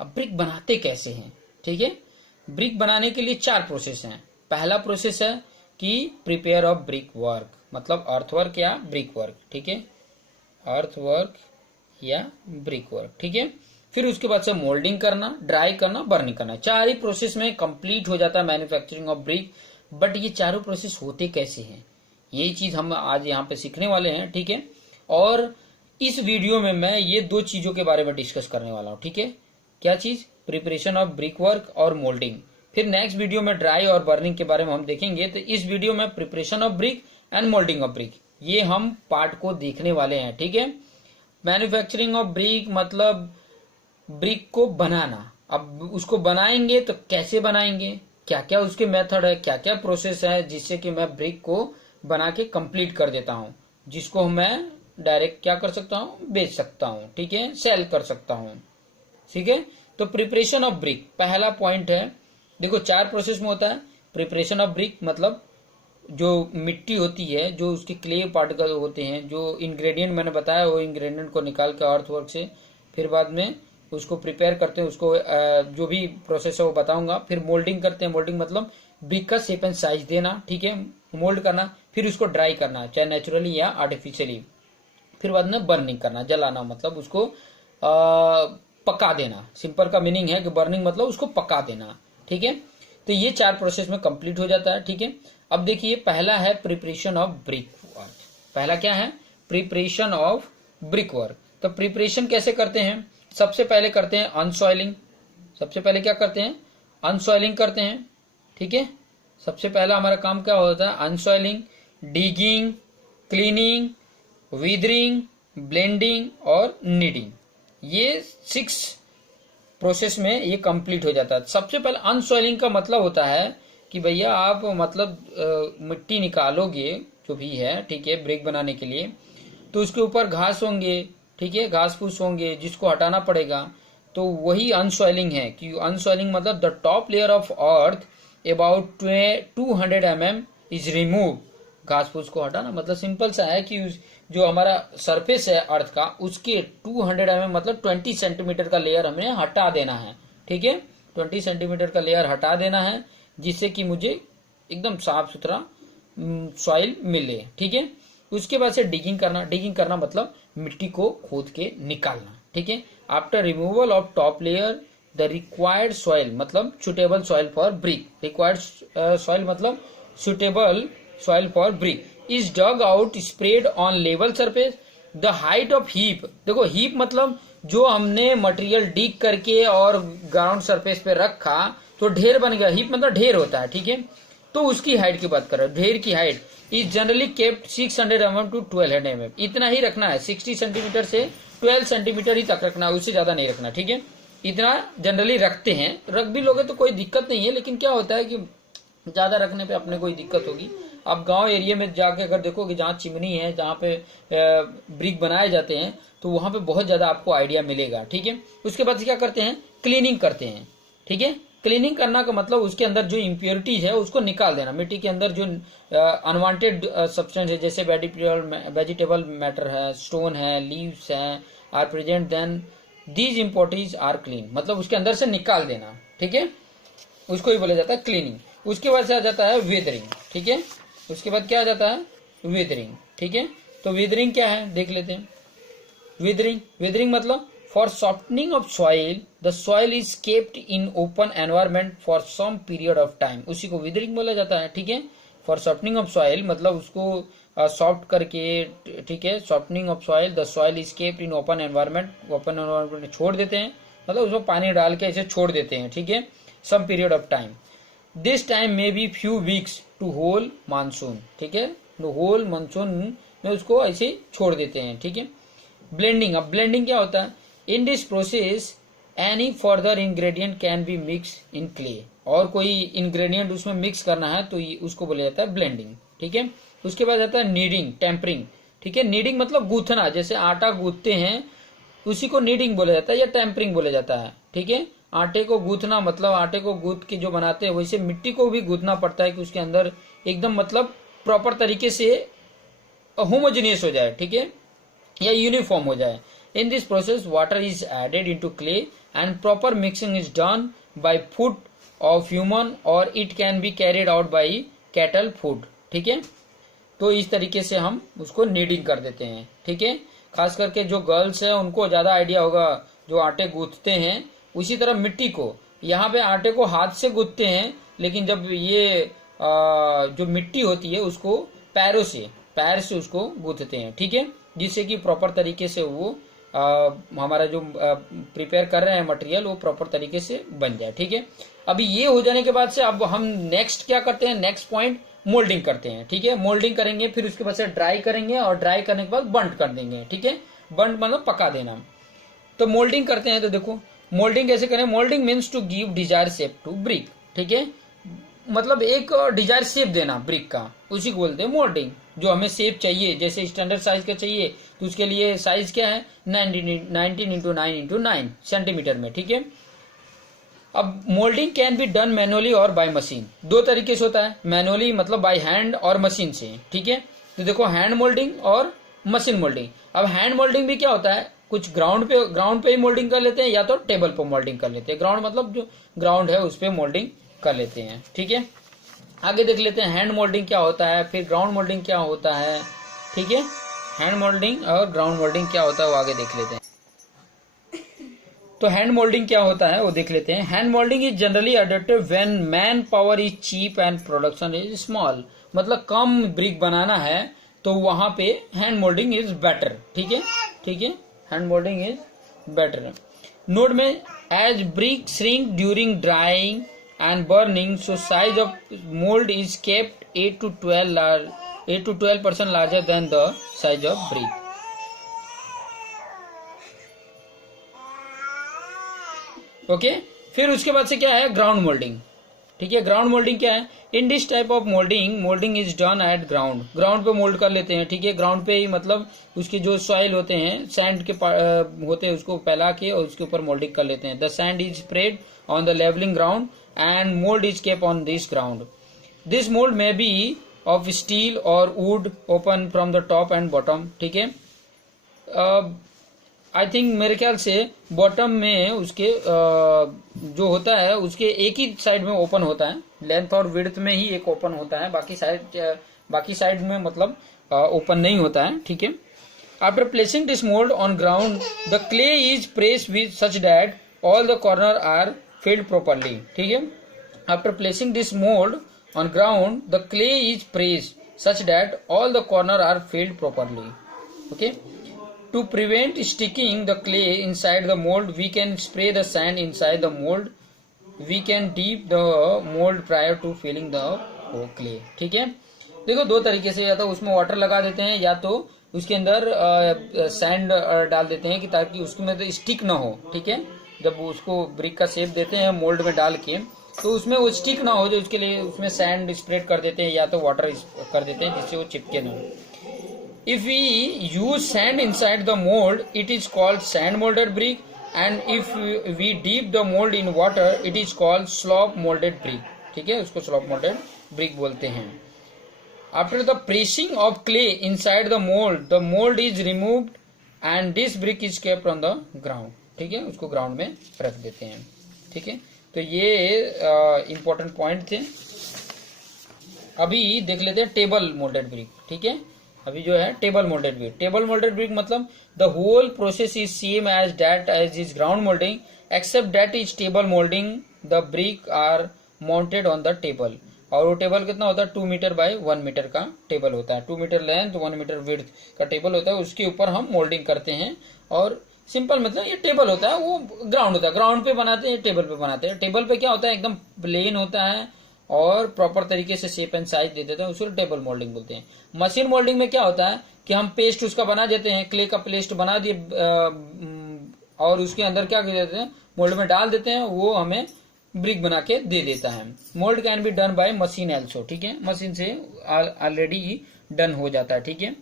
अब ब्रिक बनाते कैसे हैं, ठीक है। ब्रिक बनाने के लिए 4 प्रोसेस हैं। पहला प्रोसेस है कि प्रिपेयर ऑफ ब्रिक वर्क, मतलब अर्थवर्क या ब्रिक वर्क, ठीक है, अर्थवर्क या ब्रिक वर्क, ठीक है। फिर उसके बाद से मोल्डिंग करना, ड्राई करना, बर्निंग करना। 4 ही प्रोसेस में कंप्लीट हो जाता है मैन्युफैक्चरिंग ऑफ ब्रिक। बट ये चारों प्रोसेस होते कैसे हैं, यही चीज हम आज यहाँ पे सीखने वाले हैं, ठीक है। और इस वीडियो में मैं ये 2 चीजों के बारे में डिस्कस करने वाला हूँ, ठीक है। क्या चीज? प्रिपरेशन ऑफ ब्रिक वर्क और मोल्डिंग। फिर नेक्स्ट वीडियो में ड्राई और बर्निंग के बारे में हम देखेंगे। तो इस वीडियो में preparation of brick and moulding of brick, ये हम पार्ट को देखने वाले हैं, ठीक है। मैन्युफैक्चरिंग ऑफ ब्रिक मतलब ब्रिक को बनाना। अब उसको बनाएंगे तो कैसे बनाएंगे, क्या क्या उसके मेथड है, क्या क्या प्रोसेस है, जिससे कि मैं ब्रिक को बना के कंप्लीट कर देता हूं, जिसको मैं डायरेक्ट क्या कर सकता हूं, बेच सकता हूं, ठीक है, सेल कर सकता हूं, ठीक है। तो प्रिपरेशन ऑफ ब्रिक पहला पॉइंट है। देखो 4 प्रोसेस में होता है। प्रिपरेशन ऑफ ब्रिक मतलब जो मिट्टी होती है, जो उसके क्ले पार्टिकल होते हैं, जो इंग्रेडिएंट मैंने बताया वो इंग्रेडिएंट को निकाल के अर्थवर्क से फिर बाद में उसको प्रिपेयर करते हैं, उसको जो भी प्रोसेस है वो बताऊंगा। फिर मोल्डिंग करते हैं। मोल्डिंग मतलब ब्रिक का शेप एंड साइज देना, ठीक है, मोल्ड करना। फिर उसको ड्राई करना, चाहे नेचुरली या आर्टिफिशियली। फिर बाद में बर्निंग करना, जलाना, मतलब उसको पका देना। सिंपल का मीनिंग है कि बर्निंग मतलब उसको पका देना, ठीक है। तो ये 4 प्रोसेस में कंप्लीट हो जाता है, ठीक है। अब देखिए पहला है प्रिपरेशन ऑफ ब्रिक वर्क। पहला क्या है? Preparation of brick work. तो प्रिपरेशन कैसे करते हैं? सबसे पहले करते हैं अनसॉइलिंग। सबसे पहले क्या करते हैं? अनसॉइलिंग करते हैं, ठीक है। सबसे पहला हमारा काम क्या होता है? अनसॉइलिंग, डिगिंग, क्लीनिंग, विदरिंग, ब्लेंडिंग और नीडिंग। ये 6 प्रोसेस में ये कंप्लीट हो जाता है। सबसे पहले अनसॉइलिंग का मतलब होता है कि भैया आप मतलब मिट्टी निकालोगे जो भी है, ठीक है, ब्रिक बनाने के लिए, तो उसके ऊपर घास होंगे, ठीक है, घास फूस होंगे जिसको हटाना पड़ेगा। तो वही अनसॉइलिंग है कि अनसॉइलिंग मतलब the top layer of earth about 200 mm is remove. घास फूस को हटाना मतलब सिंपल सा है कि जो हमारा सरफेस है अर्थ का, उसके 200 mm मतलब 20 सेंटीमीटर का लेयर हमें हटा देना है, ठीक है। 20 सेंटीमीटर का लेयर हटा देना है जिससे कि मुझे एकदम साफ सुथरा सॉइल मिले, ठीक है। उसके बाद से डिगिंग करना। डिगिंग करना मतलब मिट्टी को खोद के निकालना, ठीक है। After removal of top layer the required soil मतलब suitable soil for brick. Required soil मतलब suitable soil for brick is dug out, spread on level surface. The height of heap, देखो हीप मतलब जो हमने मटेरियल डिग करके और ground surface पे रखा तो ढेर बन गया। हीप मतलब ढेर होता है, ठीक है। तो उसकी हाइट की बात कर रहे हो। ढेर की height is generally kept 600 mm to 1200 mm। इतना ही रखना है, 60 सेंटीमीटर से 12 सेंटीमीटर ही तक रखना है, उससे ज्यादा नहीं रखना, ठीक है। इतना जनरली रखते हैं। रख भी लोगे तो कोई दिक्कत नहीं है, लेकिन क्या होता है कि ज्यादा रखने पे अपने कोई दिक्कत होगी। आप गांव एरिया में जाके अगर देखोगे जहाँ चिमनी है, जहाँ पे ब्रिक बनाए जाते हैं, तो वहां पे बहुत ज्यादा आपको आइडिया मिलेगा, ठीक है। उसके बाद क्या करते हैं? क्लीनिंग करते हैं, ठीक है। क्लीनिंग करना का मतलब उसके अंदर जो इम्प्योरिटीज है उसको निकाल देना। मिट्टी के अंदर जो अनवांटेड सब्सटेंस है, जैसे वेजिटेबल मैटर है, स्टोन है, लीव्स हैं, are present, then these impurities are clean, मतलब उसके अंदर से निकाल देना, ठीक है। उसको ही बोला जाता है क्लीनिंग। उसके बाद से आ जाता है वेदरिंग, ठीक है। उसके बाद क्या आ जाता है? वेदरिंग, ठीक है। तो वेदरिंग क्या है देख लेते हैं। वेदरिंग मतलब for softening of soil, the soil is kept in open environment for some period of time, उसी को वेदरिंग बोला जाता है, ठीक है। फॉर सॉफ्टनिंग ऑफ सॉइल मतलब उसको सॉफ्ट करके, ठीक है। Softening of soil, the soil is kept in open environment. Open environment में छोड़ देते हैं, मतलब उसमें पानी डाल के इसे छोड़ देते हैं, ठीक है, some period of time. This time may be few weeks to whole monsoon, ठीक है। होल मानसून में उसको ऐसे छोड़ देते हैं, ठीक है। ब्लेंडिंग, अब ब्लेंडिंग क्या होता है? इन this process any further ingredient can be mix in clay, और कोई इंग्रेडिएंट उसमें मिक्स करना है तो उसको बोला जाता है ब्लेंडिंग, ठीक है। उसके बाद आता है नीडिंग, टेम्परिंग, ठीक है। नीडिंग मतलब गूंथना, जैसे आटा गूंथते हैं उसी को नीडिंग बोला जाता है या टेम्परिंग बोला जाता है, ठीक है। आटे को गूंथना मतलब आटे को गूंथ के जो बनाते हैं, वैसे मिट्टी को भी गूंथना पड़ता है कि उसके अंदर एकदम मतलब प्रॉपर तरीके से होमोजेनियस हो जाए, ठीक है, या यूनिफॉर्म हो जाए। In this process water is added into clay and proper mixing is done by foot of human और it can be carried out by cattle food. ठीक है, तो इस तरीके से हम उसको नीडिंग कर देते हैं। ठीक है, खास करके जो गर्ल्स है उनको ज्यादा आइडिया होगा जो आटे गूंथते हैं। उसी तरह मिट्टी को, यहाँ पे आटे को हाथ से गूंथते हैं, लेकिन जब ये जो मिट्टी होती है उसको पैर से उसको गूंथते हैं। ठीक है, जिससे कि प्रॉपर तरीके से वो हमारा जो प्रिपेयर कर रहे हैं मटेरियल वो प्रॉपर तरीके से बन जाए। ठीक है, अभी ये हो जाने के बाद से अब हम नेक्स्ट क्या करते हैं, नेक्स्ट पॉइंट मोल्डिंग करते हैं। ठीक है, मोल्डिंग करेंगे, फिर उसके बाद से ड्राई करेंगे और ड्राई करने के बाद बंट कर देंगे। ठीक है, बंट मतलब पका देना। तो मोल्डिंग करते हैं, तो देखो मोल्डिंग कैसे करें। Moulding means to give desire shape to brick. ठीक है, मतलब एक डिजायर शेप देना ब्रिक का, उसी को बोलते हैं मोल्डिंग। जो हमें शेप चाहिए, जैसे स्टैंडर्ड साइज का चाहिए तो उसके लिए साइज क्या है 19 इंटू 9 इंटू 9 सेंटीमीटर में। ठीक है, अब moulding can be done manually और बाय मशीन। दो तरीके से होता है, मैनुअली मतलब बाय हैंड और मशीन से। ठीक है, तो देखो हैंड मोल्डिंग और मशीन मोल्डिंग। अब हैंड मोल्डिंग भी क्या होता है, कुछ ग्राउंड पे ही मोल्डिंग कर लेते हैं या तो टेबल पर मोल्डिंग कर लेते हैं। ग्राउंड मतलब जो ग्राउंड है उस पर मोल्डिंग कर लेते हैं। ठीक है, आगे देख लेते हैं हैंड मोल्डिंग क्या होता है, फिर ग्राउंड मोल्डिंग क्या होता है। ठीक है, हैंड मोल्डिंग और ग्राउंड मोल्डिंग क्या होता है वो आगे देख लेते हैं। तो हैंड मोल्डिंग क्या होता है वो देख लेते हैं। Hand moulding is generally adopted when man power is cheap and production is small. मतलब कम ब्रिक बनाना है तो वहां पे हैंड मोल्डिंग इज बेटर। ठीक है, ठीक है, hand moulding is better. Note में as brick shrink during drying and burning, so size of mold is kept 8 to 12% larger than the size of brick. Okay, फिर उसके बाद से क्या है ग्राउंड मोल्डिंग। ठीक है, ग्राउंड मोल्डिंग क्या है, in this type of moulding is done at ground. Ground पे मोल्ड कर लेते हैं। ठीक है, ग्राउंड पे ही मतलब उसके जो सॉइल होते हैं, सैंड के होते हैं, उसको फैला के और उसके ऊपर मोल्डिंग कर लेते हैं। The sand is spread on the levelling ground and mold is kept on this ground. This mold may be of steel or wood, open from the top and bottom. ठीक है, आई थिंक मेरे ख्याल से bottom में उसके जो होता है उसके एक ही साइड में ओपन होता है, लेंथ और विड्थ में ही एक ओपन होता है, बाकी साइड में मतलब ओपन नहीं होता है। ठीक है, after placing this mould on ground the clay is pressed with such that all the corner are filled properly. ठीक है, after placing this mold on ground the clay is pressed such that all the corner are filled properly. Okay, to prevent sticking the clay inside the mold we can spray the sand inside the mold. We can dip the mold prior to filling the clay. ठीक है, देखो दो तरीके से, या तो उसमें water लगा देते हैं या तो उसके अंदर सैंड डाल देते हैं कि ताकि उसमें तो स्टिक ना हो। ठीक है, जब उसको ब्रिक का शेप देते हैं मोल्ड में डाल के तो उसमें वो स्टिक ना हो, जो उसके लिए उसमें सैंड स्प्रेड कर देते हैं या तो वाटर कर देते हैं जिससे वो चिपके ना हो। If we use sand inside the mould it is called sand moulded brick and if we deep the mould in water it is called slop moulded brick. ठीक है, उसको स्लॉप मोल्डेड ब्रिक बोलते हैं। After the pressing of clay inside the mould is removed and this brick is kept on the ground. ठीक है, उसको ground में रख देते हैं। ठीक है, तो ये इंपॉर्टेंट पॉइंट थे। अभी देख लेते हैं टेबल मोल्डेड ब्रिक। ठीक है, अभी जो है table moulded brick. Table moulded brick मतलब the whole process is same as that as is ground moulding except that is table moulding the brick are mounted on the table. और वो table कितना होता है 2 मीटर बाय 1 मीटर का table होता है। 2 metre length 1 metre width का table होता है, उसके ऊपर हम मोल्डिंग करते हैं। और सिंपल मतलब ये टेबल होता है, वो ग्राउंड होता है, ग्राउंड पे बनाते हैं, टेबल पे बनाते हैं। टेबल पे क्या होता है एकदम प्लेन होता है और प्रॉपर तरीके से शेप एंड साइज दे देते हैं, उसको टेबल मोल्डिंग बोलते हैं। मशीन मोल्डिंग में क्या होता है कि हम पेस्ट उसका बना देते हैं, क्ले का पेस्ट बना दिए और उसके अंदर क्या कर देते हैं मोल्ड में डाल देते हैं, वो हमें ब्रिक बना के दे देता है। Mould can be done by machine also. ठीक है, मशीन से ऑलरेडी डन हो जाता है। ठीक है,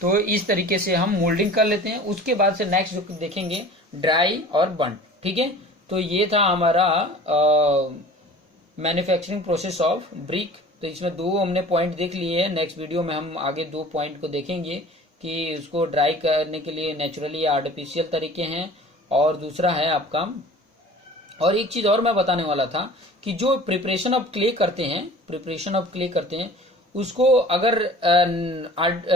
तो इस तरीके से हम मोल्डिंग कर लेते हैं। उसके बाद से नेक्स्ट जो देखेंगे ड्राई और बंट। ठीक है, तो ये था हमारा मैन्युफैक्चरिंग प्रोसेस ऑफ ब्रिक। तो इसमें 2 हमने पॉइंट देख लिए हैं। नेक्स्ट वीडियो में हम आगे 2 पॉइंट को देखेंगे कि उसको ड्राई करने के लिए नेचुरली या आर्टिफिशियल तरीके हैं, और दूसरा है आपका, और एक चीज और मैं बताने वाला था कि जो प्रिपरेशन ऑफ क्ले करते हैं उसको अगर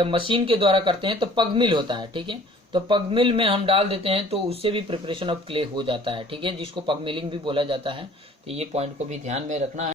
मशीन के द्वारा करते हैं तो पग मिल होता है, ठीक है। तो पग मिल में हम डाल देते हैं तो उससे भी प्रिपरेशन ऑफ क्ले हो जाता है, ठीक है, जिसको पग मिलिंग भी बोला जाता है। तो ये पॉइंट को भी ध्यान में रखना है।